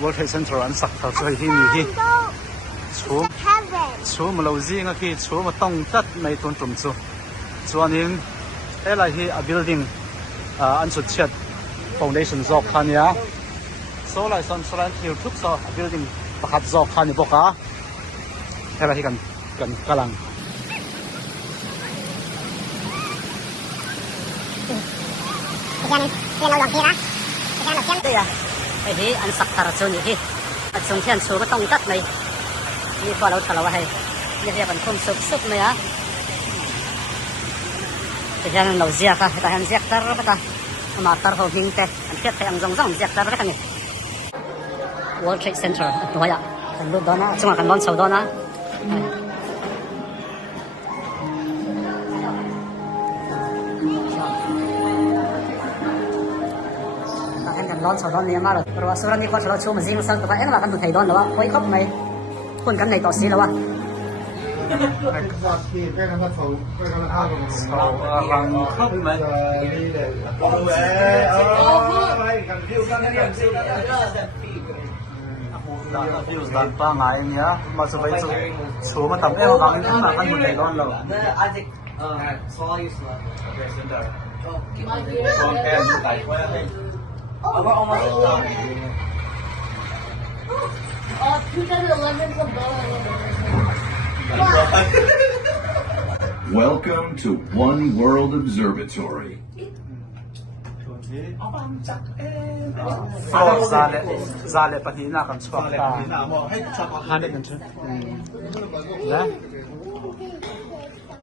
World Trade Center an sak thau choi hi ni hi chu ma lo zinga khi chu ma tong tat mai tun tum chu chuanin helai hi a building an chut chet foundation zok khania so lai son solan thil thuk so a building pakhat zok khani boka helai hi kan kalangไอ้ที่อันสักตาจุนี่ที่อันสงเทียนสูก็ต้องตัดเลยนี่พอเราทะเลาะให้นี่เรียกเป็นคนสุกๆเลยอ่ะแต่ยังเราเสียค่ะแต่ยังเสียตาร์ปะตามาตาร์เขาหิงแต่อันเทียบแต่ยังจงเสียตาร์ปะกันนี่ World Trade Center ตัวอย่างกันรูปด้านนะจังหวะกันร้อนเสาด้านนะร้อนชาวร้อนเนี่ยมากเลยเพราะว่าสุรานี่เขาชาวชูมันซิงสังแต่ว่าเอ็งว่ากันดูไทยร้อนแล้วว่าไว้ครบไหมคนกันในต่อสีแล้ววะฟิวส์กันป้าไงเนี่ยมาสบายสุดชูมาทำเอ็งว่ากันนี่มากันดูไทยร้อนแล้วWelcome to One World Observatory. Floor zale pati na kan swak ta hanet kan chu